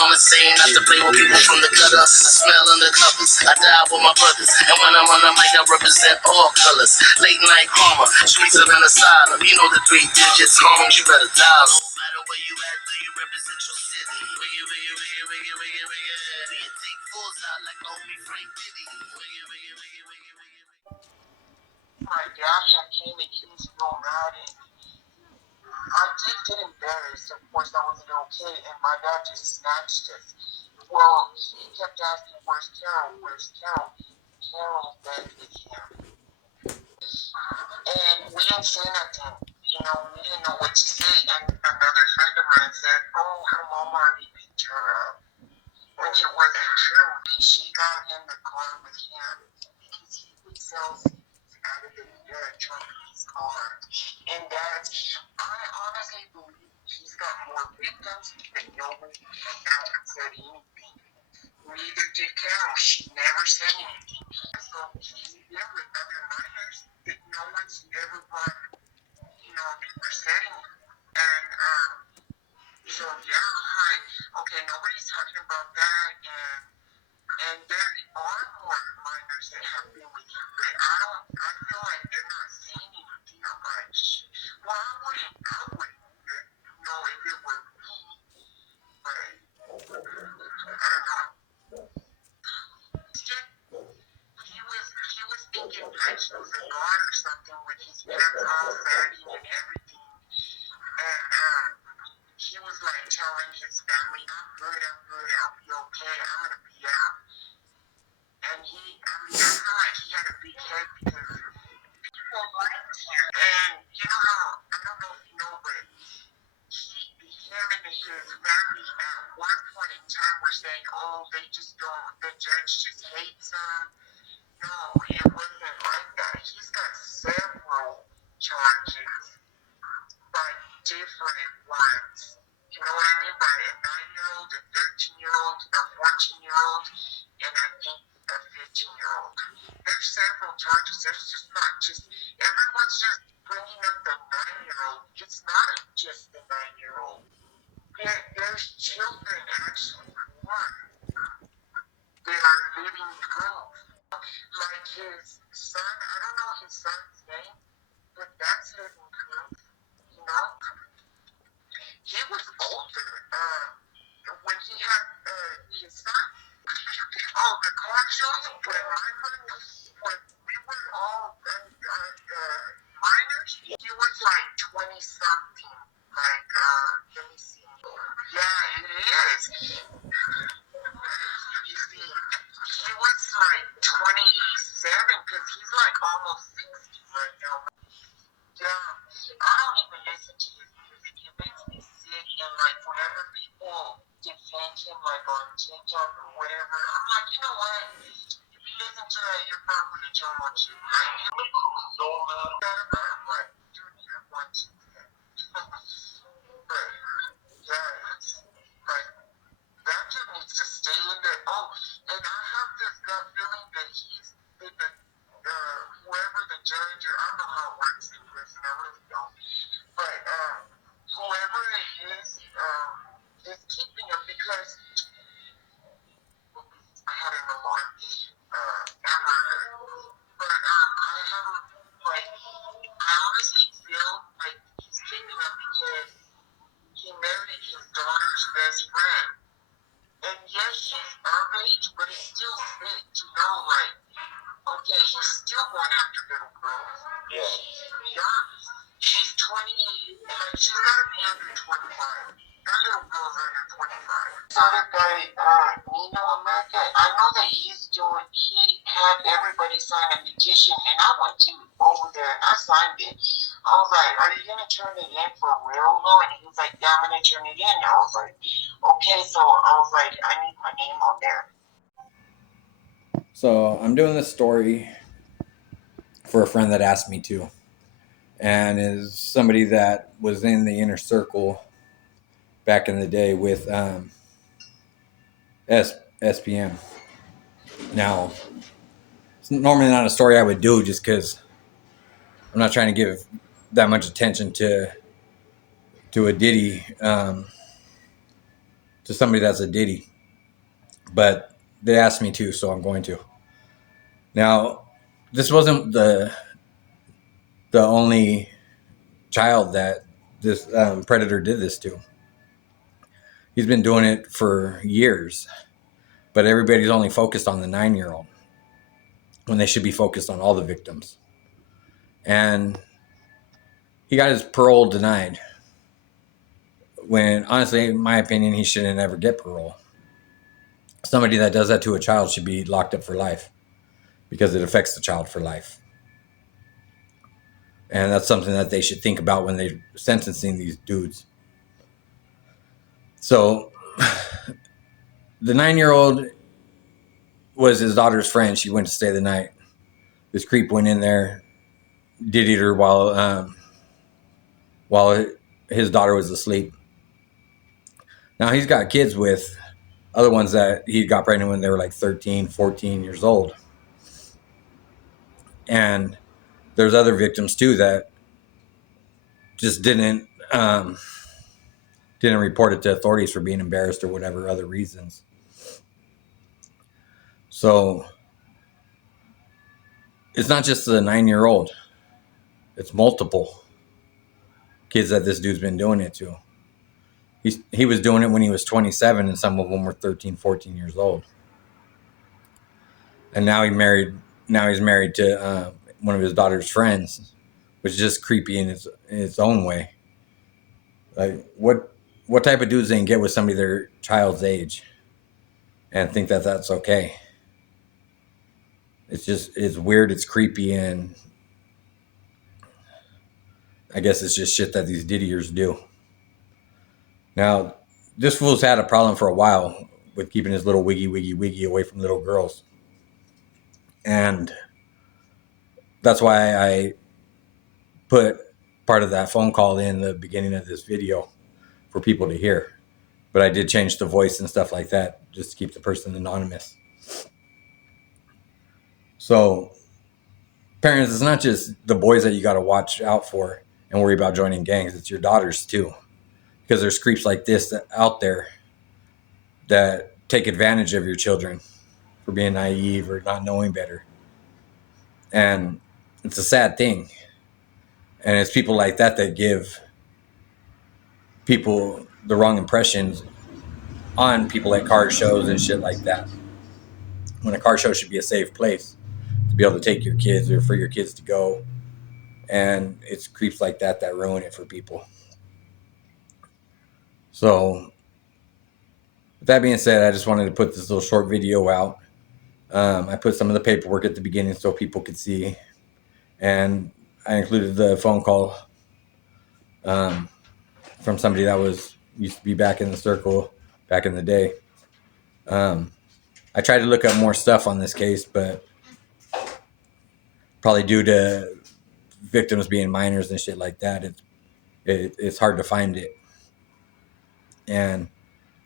on the scene, not to play with people from the gutter. I smell undercovers, I die with my brothers. And when I'm on the mic, I represent all colors. Late night karma, streets of an asylum. You know the 3 digits, homes, you better dial. No matter where you at, do you represent your city? Wiggy, wiggy, wiggy, wiggy, wiggy, wiggy. Do you take fools out like homie Frank Diddy? Wiggy, wiggy, wiggy, wiggy, wiggy. My dad had came and he was real mad, and I did get embarrassed. Of course, that wasn't okay, and my dad just snatched us. Well, he kept asking, "Where's Carol? Where's Carol?" Carol begged with him, and we didn't say nothing. You know, we didn't know what to say. And another friend of mine said, "Oh, her mom already beat her up," which it wasn't true. She got in the car with him because he would sell seeds out of the trunk of his car. And I honestly believe he's got more victims, but nobody came out and said anything. Neither did Carol. She never said anything. So he's there with other minors that no one's ever brought, for setting. And so yeah, okay, nobody's talking about that, and there are more minors that have been with him, but I feel like they're not saying anything. I'm like, well, I wouldn't know if it were me, but I don't know. He was thinking like he was a god or something with his pants all saggy and everything, and he was like telling his family, I'm good, I'll be okay, I'm gonna be out. And I feel like he had a big head because people liked him. And you know how, I don't know if you know, but him and his family at one point in time were saying, oh, the judge just hates him. No, it wasn't like that. He's got several charges by different ones. You know what I mean? By a 9-year-old, a 13-year-old, a 14-year-old, and I think a 15-year-old. There's several charges. There's just not just, everyone's just bringing up the 9-year-old. It's not just the 9-year-old. There's children actually born that are living proof. Like his son, I don't know his son's name, but that's living proof. You know? He was older when he had his son. Oh, the car shows when we were all minors, he was like 20 something. Like, let me see. Yeah, it is. You see, he was like 27 because he's like almost 60 right now. Yeah, I don't even listen to his music. It makes me sick, and like whenever people defend him like on TikTok or whatever, I'm like, you know what? If you listen to that, you're probably a child too. Like, it makes me so mad about him. Like, dude, you're one too. But yeah, it's like that dude needs to stay in there. Oh, and I have this gut feeling that he's whoever the judge, or I don't know how it works in prison, I really don't. But whoever it is keeping him because I had an alarm. But I have I honestly feel like he's keeping him because he married his daughter's best friend. And yes, she's of age, but it's still sick to know, like, okay, he's still going after little girls. Yeah. She's young. She's 20, like, she's got to be under 25. That little girl's under 25. So the guy, Nino America, I know that he had everybody sign a petition, and I went over there and I signed it. I was like, are you going to turn it in for real, though? And he was like, yeah, I'm going to turn it in. And I was like, okay, so I was like, I need my name on there. So I'm doing this story for a friend that asked me to, and is somebody that was in the inner circle back in the day with SPM. Now, it's normally not a story I would do just because I'm not trying to give that much attention to a ditty to to somebody that's a ditty, but they asked me to, so I'm going to. Now, this wasn't the only child that this predator did this to. He's been doing it for years, but everybody's only focused on the 9-year-old when they should be focused on all the victims. And he got his parole denied when, honestly, in my opinion, he shouldn't ever get parole. Somebody that does that to a child should be locked up for life because it affects the child for life. And that's something that they should think about when they're sentencing these dudes. So the 9-year-old was his daughter's friend. She went to stay the night. This creep went in there, did eat her while his daughter was asleep. Now he's got kids with other ones that he got pregnant when they were like 13, 14 years old. And there's other victims too that just didn't report it to authorities for being embarrassed or whatever other reasons. So it's not just the 9-year-old. It's multiple kids that this dude's been doing it to. He was doing it when he was 27, and some of them were 13, 14 years old. And now he's married to one of his daughter's friends, which is just creepy in its own way. Like, what type of dudes they can get with somebody their child's age and think that that's okay? It's weird, it's creepy, and I guess it's just shit that these diddiers do. Now, this fool's had a problem for a while with keeping his little Wiggy Wiggy Wiggy away from little girls. And that's why I put part of that phone call in the beginning of this video for people to hear. But I did change the voice and stuff like that just to keep the person anonymous. So, parents, it's not just the boys that you got to watch out for and worry about joining gangs. It's your daughters too. Because there's creeps like this out there that take advantage of your children for being naive or not knowing better. And it's a sad thing. And it's people like that that give people the wrong impressions on people at car shows and shit like that. When a car show should be a safe place to be able to take your kids or for your kids to go. And it's creeps like that that ruin it for people. So, with that being said, I just wanted to put this little short video out. I put some of the paperwork at the beginning so people could see. And I included the phone call from somebody that used to be back in the circle back in the day. I tried to look up more stuff on this case, but probably due to victims being minors and shit like that, it's hard to find it. And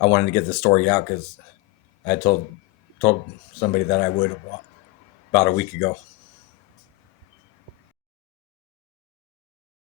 I wanted to get the story out because I told somebody that I would about a week ago.